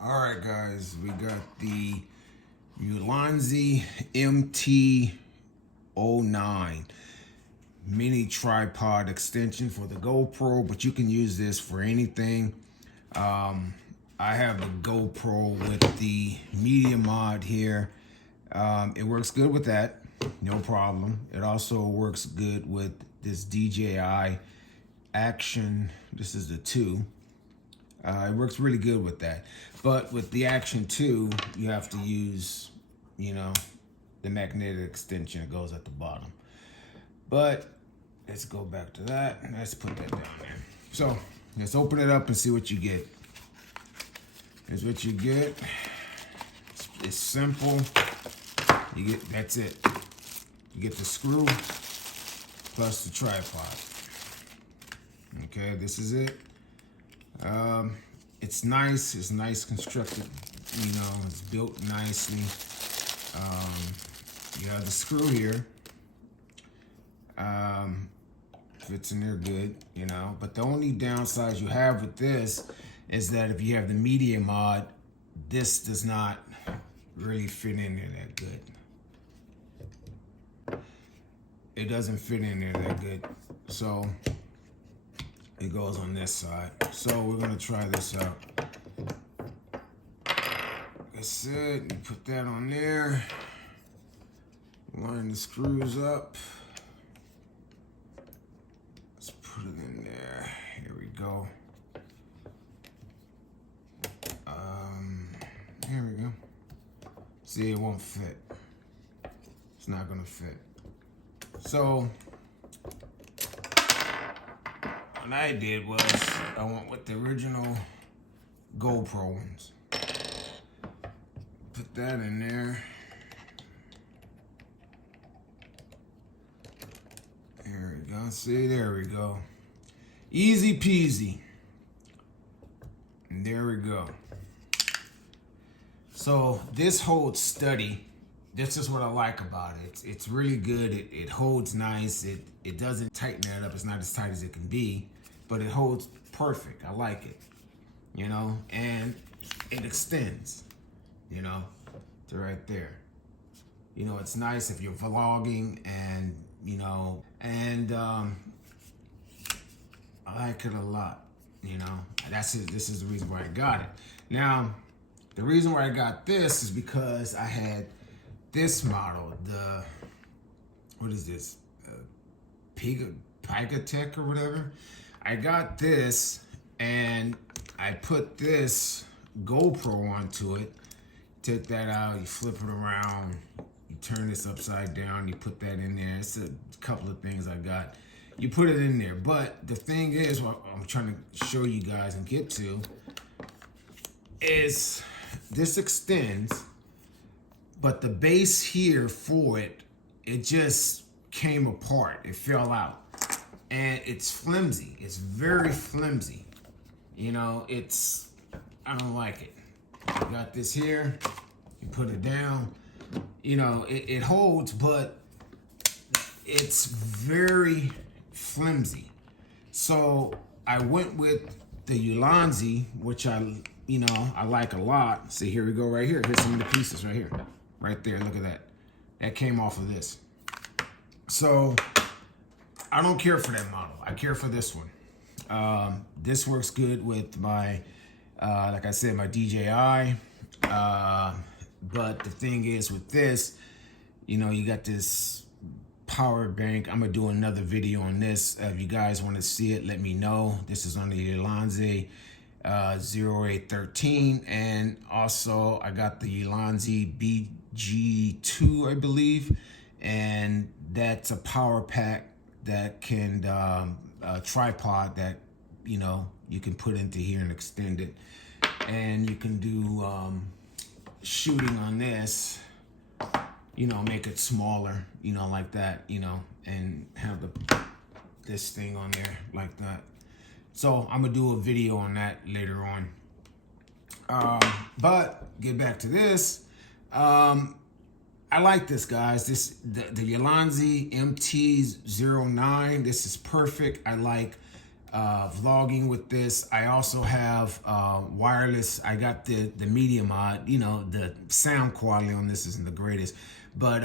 All right, guys, we got the Ulanzi MT-09 mini tripod extension for the GoPro, but you can use this for anything. I have the GoPro with the media mod here. It works good with that, no problem. It also works good with this DJI Action. This is the 2. It works really good with that. But with the Action 2, you have to use, the magnetic extension that goes at the bottom. But let's go back to that. Let's put that down there. So let's open it up and see what you get. Here's what you get. It's simple. That's it. You get the screw plus the tripod. Okay, this is it. It's nice. It's nice constructed. It's built nicely. You have the screw here. Fits in there good, But the only downside you have with this is that if you have the media mod, this does not really fit in there that good. It doesn't fit in there that good. So it goes on this side. So we're gonna try this out. Like I said, you put that on there. Line the screws up. Let's put it in there. Here we go. Here we go. See, it won't fit. It's not gonna fit. So what I did was I went with the original GoPro ones. Put that in there. There we go. See, there we go. Easy peasy. And there we go. So this holds steady. This is what I like about it. It's really good. It holds nice. It doesn't tighten that up. It's not as tight as it can be, but it holds perfect. I like it, and it extends, to right there. It's nice if you're vlogging and, I like it a lot, This is the reason why I got it. Now, the reason why I got this is because I had this model, what is this? Pigatech or whatever. I got this and I put this GoPro onto it. Take that out, you flip it around, you turn this upside down, you put that in there. It's a couple of things I got. You put it in there, but the thing is, what I'm trying to show you guys and get to is this extends, but the base here for it just came apart. It fell out. And it's flimsy. It's very flimsy. I don't like it. You got this here. You put it down. It holds, but it's very flimsy. So I went with the Ulanzi, which I like a lot. See, here we go right here. Here's some of the pieces right here. Right there, look at that. That came off of this. So I don't care for that model. I care for this one. This works good with my, like I said, my DJI. But the thing is with this, you got this power bank. I'm gonna do another video on this. If you guys want to see it, let me know. This is on the Ulanzi 0813, and also I got the Ulanzi BG2, I believe, and that's a power pack that can tripod that you can put into here and extend it, and you can do shooting on this, make it smaller, like that, and have this thing on there like that. So I'm gonna do a video on that later on. But get back to this. I like this, guys. The Ulanzi MT-09. This is perfect. I like vlogging with this. I also have wireless. I got the media mod. You know, the sound quality on this isn't the greatest, but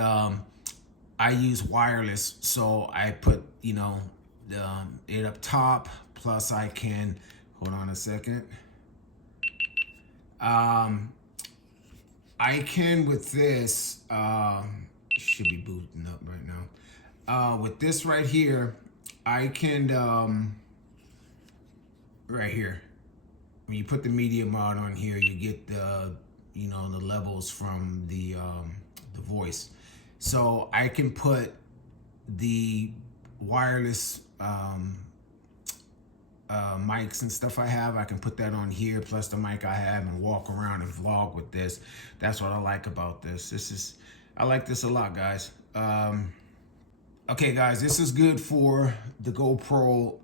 I use wireless, so I put, you know, it up top. Plus I can, hold on a second. I can with this, should be booting up right now. With this right here, I can, right here, when you put the media mod on here, you get the, you know, the levels from the voice. So I can put the wireless mics and stuff I have. I can put that on here, plus the mic I have, and walk around and vlog with this. That's what I like about this. I like this a lot, guys. Okay, guys, this is good for the GoPro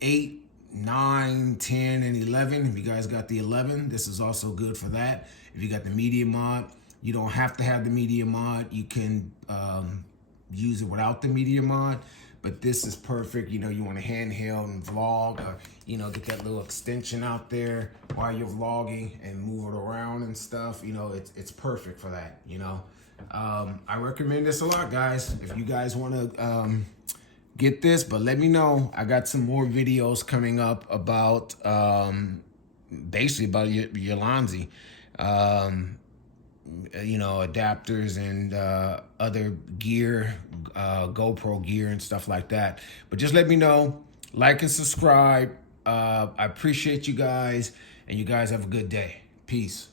8, 9, 10, and 11. If you guys got the 11, this is also good for that. If you got the media mod, you don't have to have the media mod. You can use it without the media mod, but this is perfect. You know, you want to handheld and vlog, or, you know, get that little extension out there while you're vlogging and move it around and stuff. You know, it's perfect for that, you know. I recommend this a lot, guys. If you guys want to get this, but let me know. I got some more videos coming up about basically about Ulanzi. You know, adapters and other gear, GoPro gear and stuff like that. But just let me know, like and subscribe. I appreciate you guys, and you guys have a good day. Peace.